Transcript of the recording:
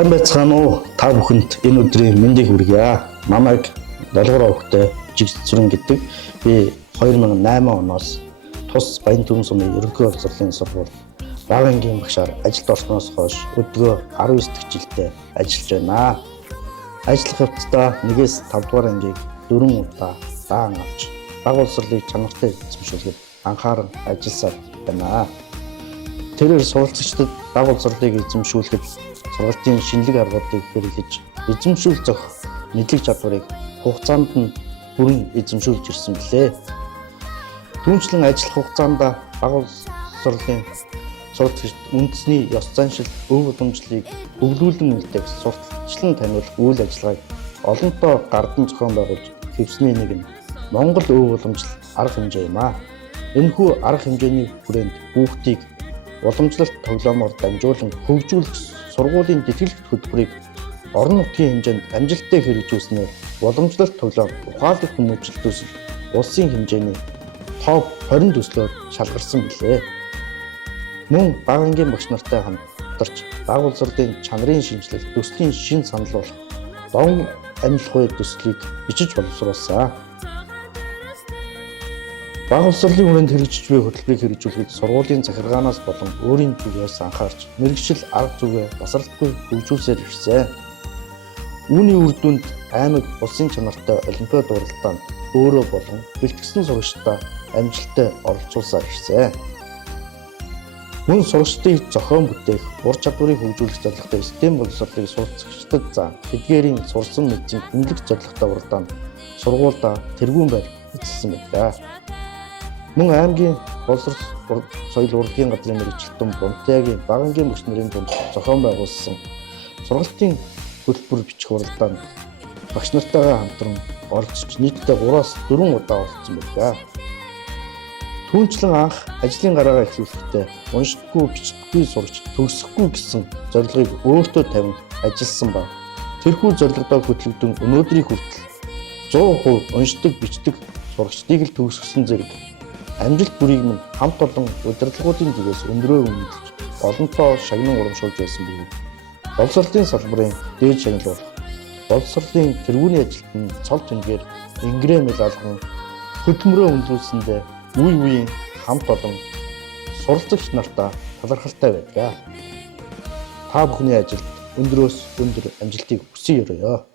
Сайн байцгаана уу? Та бүхэнд энэ өдрийн мэндийг хүргье. Намайг Долгор өвгтэй Жигсүрэн гэдэг. Би 2008 оноос тус Баян-Түмэн сумын ерөнхий боловсролын сургууль Багангийн багшаар ажилд орсноос хойш өдгөө 19 дэх жилдээ ажиллаж байна. Ажиллах явцдаа 1-ээс 5 дугаар ангийг 4 удаа даан авч баг боловсролыг чанартай эзэмшүүлэхэд анхааран ажилласаар байна. Тэрээр суралцагчдад баг боловсролыг эзэмшүүлэхэд сургалтын шинэлэг аргуудыг хэрэглэж эзэмшүүл зөх мэдлэг чадварыг хугацаанд нь бүрэн эзэмшүүлж ирсэн билээ. Түүнчлэн ажиллах хугацаанд баг боловсролын суралцагчид үндэсний ёс заншил, өв уламжлалыг өглүүлэн мэддэг сурталчлан таниулах үйл ажиллагааг олонтоо гардан зохион байгуулж хэвсний нэг нь Монгол өв уламжлал арга хэмжээ юм а. Энэхүү арга хэмжээний хүрээнд хүүхдийг уламжлалт тоглоомоор дамжуулан хөгжүүлэх сургуулийн детгэлэгт хөтөлбөрийг орон нутгийн хэмжээнд амжилттай хэрэгжүүлснээр уламжлалт тоглоом ухаалаг хүмүүжил төсөл улсын хэмжээний топ 20 төслөөр шалгарсан билээ. Мөн Багангийн багш нартай хамтарч баг боловсролын чанарын шинжилэл төслийн шин санал болох дон амьлах үе төслийг бичиж боловсруулсан. Баг боловсролын хүрээнд хэрэгжиж буй хөтөлбөрийг хэрэгжүүлэхэд сургуулийн захиргаанаас болон өөрийн зүгээс анхаарч мэргэжил арга зүгээ басралтгүй хөгжүүлсээр ирсэн. Үүний үр дүнд аймаг улсын чанартай олимпиад уралдаанд өөрөө болон бэлтгэсэн сурагчдаа амжилттай оролцуулсаар ирсэн. Мөн сурагчдыг зохион бүтээх, ур чадварыг хөгжүүлэх зорилготой STEM боловсролыг суралцагчдад заан тэдгээрийн сурсан мэдсийг хөндлөх зорилготой уралдаанд сургуульдаа тэргүүн байр эзэлсэн байна. Мөн аймгийн боловсрол соёл урлагийн газрын мэргэжилтэн Бунтягийн Багангийн багш нарын дунд зохион байгуулсан сургалтын хөтөлбөр бичих уралдаанд багш нартайгаа хамтран оролцож нийтдээ 3-аас 4 удаа оролцсон байна. Түүнчлэн анх ажлын гараагаа эхлүүлэхдээ уншдаггүй, бичдэггүй сурагч төгсөхгүй гэсэн зорилгыг өөртөө тавин ажилласан ба тэрхүү зорилгодоо хөтлөгдөн өнөөдрийн хүртэл 100% уншдаг, бичдэг сурагчдыг л төгсгсөн зэрэг амжилт бүрийг минь хамт олон удирдлагуудын зүгээс өндрөө үнэлж олонтоо шагнан урамшуулж байсан бөгөөд боловсролын салбарын дээд шагналуулах боловсролын тэргүүний ажилтны цол тэнгээр ингрэм алган хөдөлмөрөө өндөрлсөндөө үе үеийн хамт олон суралцагч нартаа талархалтай байдаг. Та бүхний ажилд өндрөөс өндөр амжилтыг хүсье өрөөё.